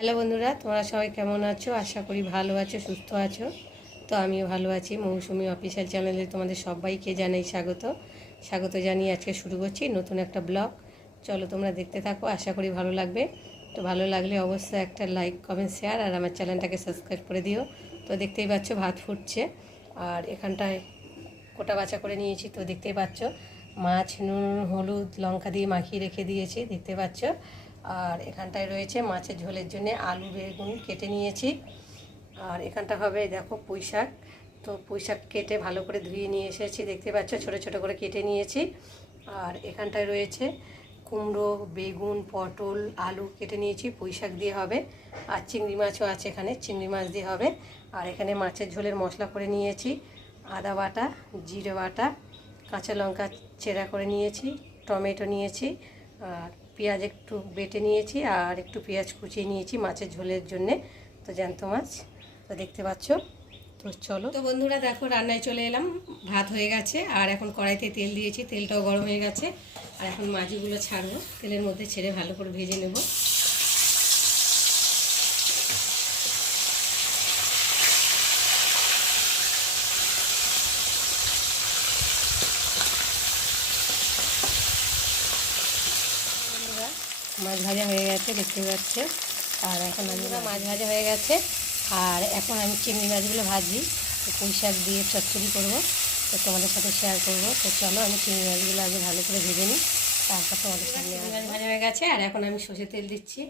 Hello বন্ধুরা, তোমরা সবাই কেমন আছো? আশা করি ভালো আছো, সুস্থ আছো। তো আমিও ভালো আছি। মৌসুমি অফিসিয়াল চ্যানেলে তোমাদের সবাইকে জানাই স্বাগত জানিয়ে আজকে শুরু করছি নতুন একটা ব্লগ। চলো তোমরা দেখতে থাকো, আশা করি ভালো লাগবে। তো ভালো লাগলে অবশ্যই একটা লাইক, কমেন্ট, শেয়ার আর আমার চ্যানেলটাকে সাবস্ক্রাইব করে দিও। তো দেখতেই পাচ্ছ ভাত ফুটছে, আর এখানটায় কোটা বাছা করে নিয়েছি। তো দেখতেই পাচ্ছ মাছ নুন হলুদ লঙ্কা দিয়ে মাখিয়ে রেখে দিয়েছি, দেখতে পাচ্ছ। আর এখানটায় রয়েছে মাছের ঝোলের জন্য আলু বেগুন কেটে নিয়েছি। আর এখানটা হবে দেখো পুঁই শাক। তো পুঁই শাক কেটে ভালো করে ধুয়ে নিয়ে এসেছি, দেখতে পাচ্ছ ছোটো ছোটো করে কেটে নিয়েছি। আর এখানটায় রয়েছে কুমড়ো বেগুন পটল আলু কেটে নিয়েছি, পুঁই শাক দিয়ে হবে। আর চিংড়ি মাছও আছে, এখানে চিংড়ি মাছ দিয়ে হবে। আর এখানে মাছের ঝোলের মশলা করে নিয়েছি, আদা বাটা জিরে বাটা কাঁচা লঙ্কা চেরা করে নিয়েছি, টমেটো নিয়েছি, আর পেঁয়াজ একটু বেটে নিয়েছি, আর একটু পেঁয়াজ কুচিয়ে নিয়েছি মাছের ঝোলের জন্যে। তো জ্যান্ত মাছ, তো দেখতে পাচ্ছ। তো চলো, তো বন্ধুরা দেখো রান্নায় চলে এলাম। ভাত হয়ে গেছে, আর এখন কড়াইতে তেল দিয়েছি, তেলটাও গরম হয়ে গেছে। আর এখন মাছগুলো ছাড়বো, তেলের মধ্যে ছেড়ে ভালো করে ভেজে নেব। মাছ ভাজা হয়ে গেছে, দেখতে পাচ্ছে। আর এখন মাছ ভাজা হয়ে গেছে, আর এখন আমি চিংড়ি মাছগুলো ভাজি। তো পুঁই শাক দিয়ে চচ্চড়ি করবো, তো তোমাদের সাথে শেয়ার করবো। তো চলো আমি চিংড়ি মাছগুলো আগে ভালো করে ভেজে নিই, তারপর তোমাদের সামনে। মাছ ভাজা হয়ে গেছে, আর এখন আমি সর্ষে তেল দিচ্ছি,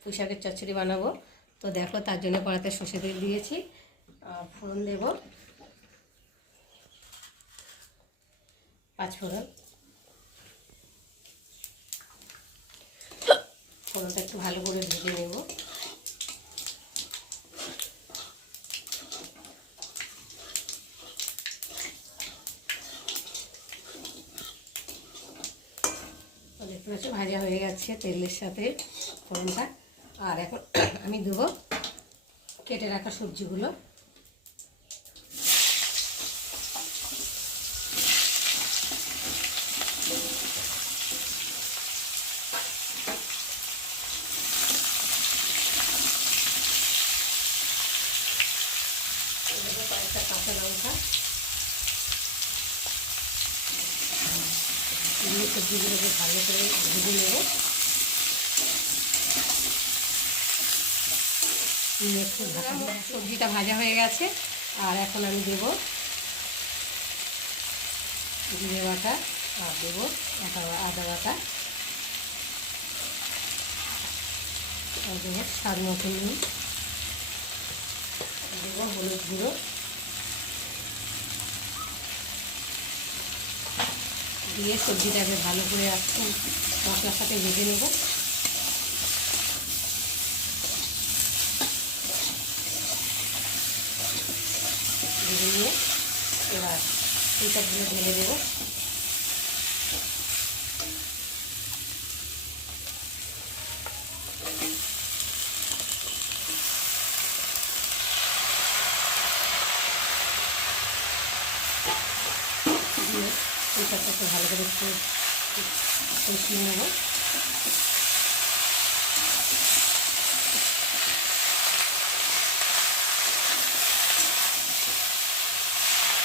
পুঁই শাকের চচ্চড়ি বানাবো। তো দেখো তার জন্য কড়াতে সর্ষে তেল দিয়েছি, ফোড়ন দেব, পাঁচফোড়ন। ফোড়নটা একটু ভালো করে ভেজে নেব। দেখতে পাচ্ছ ভাজা হয়ে গেছে তেলের সাথে ফোড়নটা। আর এখন আমি দেবো কেটে রাখা সবজিগুলো। কয়েকটা কাঁচা লঙ্কা দিয়ে সবজিগুলোকে ভালো করে ভেজে নেব। একটু সবজিটা ভাজা হয়ে গেছে, আর এখন আমি দেব জিরে বাটা, আর দেবো আদা বাটা, আর দেবো স্বাদ মতো নুন, দেবো হলুদ গুঁড়ো, দিয়ে সবজিটাকে ভালো করে মশলার সাথে ভেজে নেব। ভেজে নিয়ে এবার এই সবগুলো ঢেলে দেবো। দিয়ে এই সবটাকে ভালো করে একটু কষিয়ে নেব।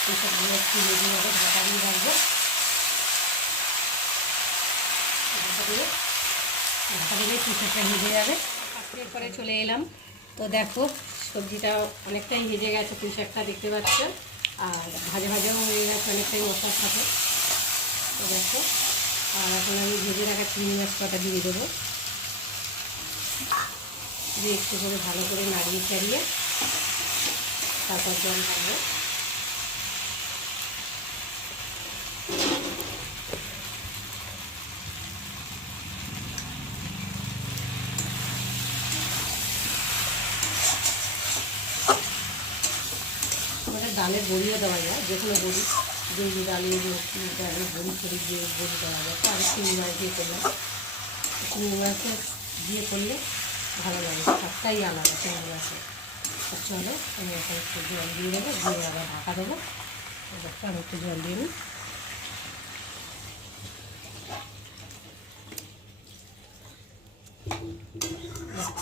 এই সবগুলো একটু ভেজে নেবো, ঢাকা দিয়ে রাখবো। ঢাকা দিলে পিঠাটা ভেজে যাবে। 5 মিনিট পরে চলে এলাম। তো দেখো সবজিটা অনেকটাই ভেজে গেছে, পুঁই শাকটা দেখতে পাচ্ছ, আর ভাজা ভাজাও হয়ে গেছে অনেকটাই মশলার সাথে। তো দেখো, আর এখন আমি ভেজে রাখা চিংড়ি মাছ কটা দিয়ে দেবো, দিয়ে একটু করে ভালো করে নাড়িয়ে চাড়িয়ে তারপর জল ঢালবো। ডালের বড়িও দেওয়া যায়, যে কোনো বড়ি, যে ডালের ডালের বড়ি করে যে বড়ি দেওয়া যায়। তো আমি চিংড়ি মাছ দিয়ে করলাম, চিংড়ি মাছের দিয়ে করলে ভালো লাগে, সবটাই আলাদা চিংড়ি মাছের। চলো আমি এখন একটু জল দিয়ে দেবো, দিয়ে আবার ঢাকা দেবো। দেখো আমি একটু জল দিয়ে নিই।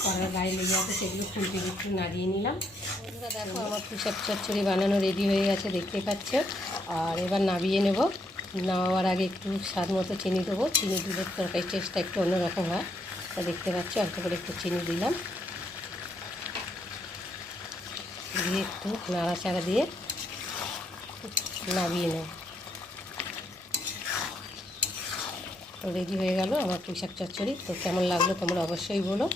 কড়ার গায়ে লেগে আছে, সেগুলো খুলতে একটু নাড়িয়ে নিলাম। বন্ধুরা দেখো আমার পুঁইশাক চচ্চড়ি বানানো রেডি হয়ে গেছে, দেখতে পাচ্ছ। আর এবার নামিয়ে নেব। নামাবার আগে একটু স্বাদ মতো চিনি দেবো, চিনি দিলে তরকারির টেস্টটা একটু অন্যরকম হয়। তা দেখতে পাচ্ছ অল্প করে একটু চিনি দিলাম, দিয়ে একটু নাড়াচাড়া দিয়ে নামিয়ে নেব। তো রেডি হয়ে গেল আমার পুঁইশাক চচ্চড়ি। তো কেমন লাগলো তোমরা অবশ্যই বলো।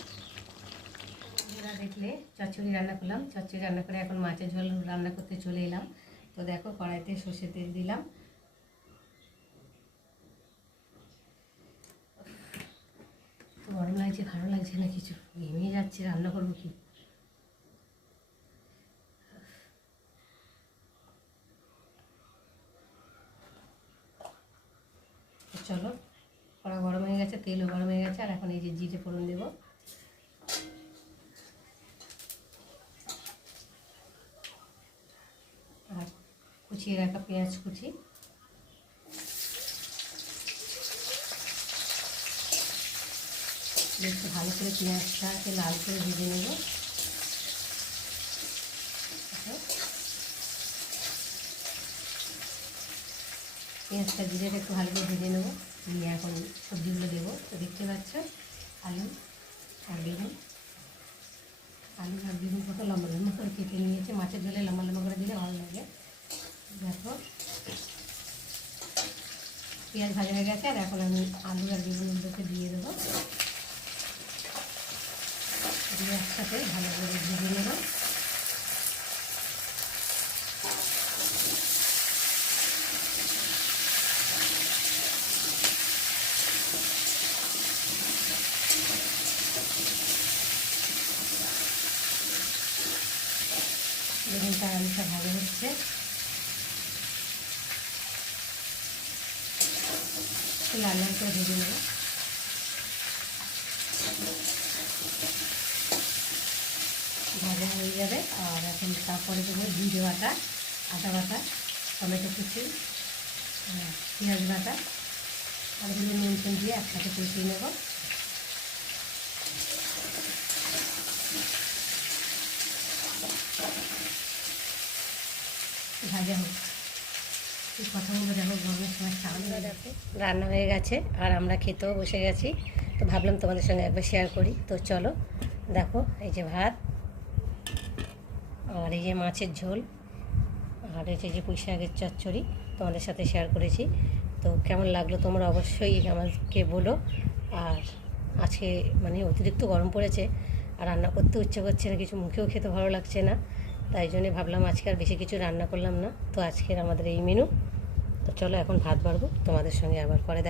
দেখলে চচ্চড়ি রান্না করলাম, চচ্চড়ি রান্না করে এখন মাছের ঝোল রান্না করতে চলে এলাম। তো দেখো কড়াইতে সর্ষের তেল দিলাম, তো গরম লাগছে, ভালো লাগছে না কিছু, ঘেমে যাচ্ছে, রান্না করবো কি। চলো, কড়া গরম হয়ে গেছে, তেলও গরম হয়ে গেছে। আর এখন এই যে জিরে ফোড়ন দেবো, আর কুচিয়ে রাখা পেঁয়াজ কুচি, একটু ভালো করে পেঁয়াজটাকে লাল করে ভেজে নেব। পেঁয়াজটা জিরেটা একটু ভালো করে ভেজে নেবো, নিয়ে এখন সবজিগুলো দেবো। তো দেখতে পাচ্ছ আলু আর বেগুন, আলু আর বেগুন কত লম্বা লম্বা করে কেটে নিয়েছে, মাছের ঝোলে লম্বা লম্বা করে দিলে ভালো লাগে। দেখো পেঁয়াজ ভাজা হয়ে গেছে, আর এখন আমি আলু আর বেগুনগুলোকে দিয়ে দেবো, দিয়ে একসাথে ভালো করে ভেজে নেব। বেগুনটা আলুটা ভালো হচ্ছে, লাল লাল করে ভেজে নেব। ভাজা হয়ে যাবে। আর এখন তারপরে দেবো জিরে বাটা, আদা বাটা, টমেটো কুচি, পেঁয়াজ বাটা, আর এগুলো নুন দিয়ে একসাথে কষিয়ে নেব। ভাজা হোক, এই কথাগুলো দেখো গরমের সময় খাওয়া দেখো রান্না হয়ে গেছে, আর আমরা খেতেও বসে গেছি। তো ভাবলাম তোমাদের সঙ্গে একবার শেয়ার করি। তো চলো দেখো, এই যে ভাত, আর এই যে মাছের ঝোল, আর এই যে পুঁইশাকের চচ্চড়ি তোমাদের সাথে শেয়ার করেছি। তো কেমন লাগলো তোমরা অবশ্যই আমাকে বলো। আর আজকে মানে অতিরিক্ত গরম পড়েছে, আর রান্না করতে ইচ্ছে করছে না, কিছু মুখেও খেতে ভালো লাগছে না, তাই জন্যে ভাবলাম আজকে আর বেশি কিছু রান্না করলাম না। তো আজকের আমাদের এই মেনু। তো চলো এখন ভাত বাড়বো, তোমাদের সঙ্গে আবার পরে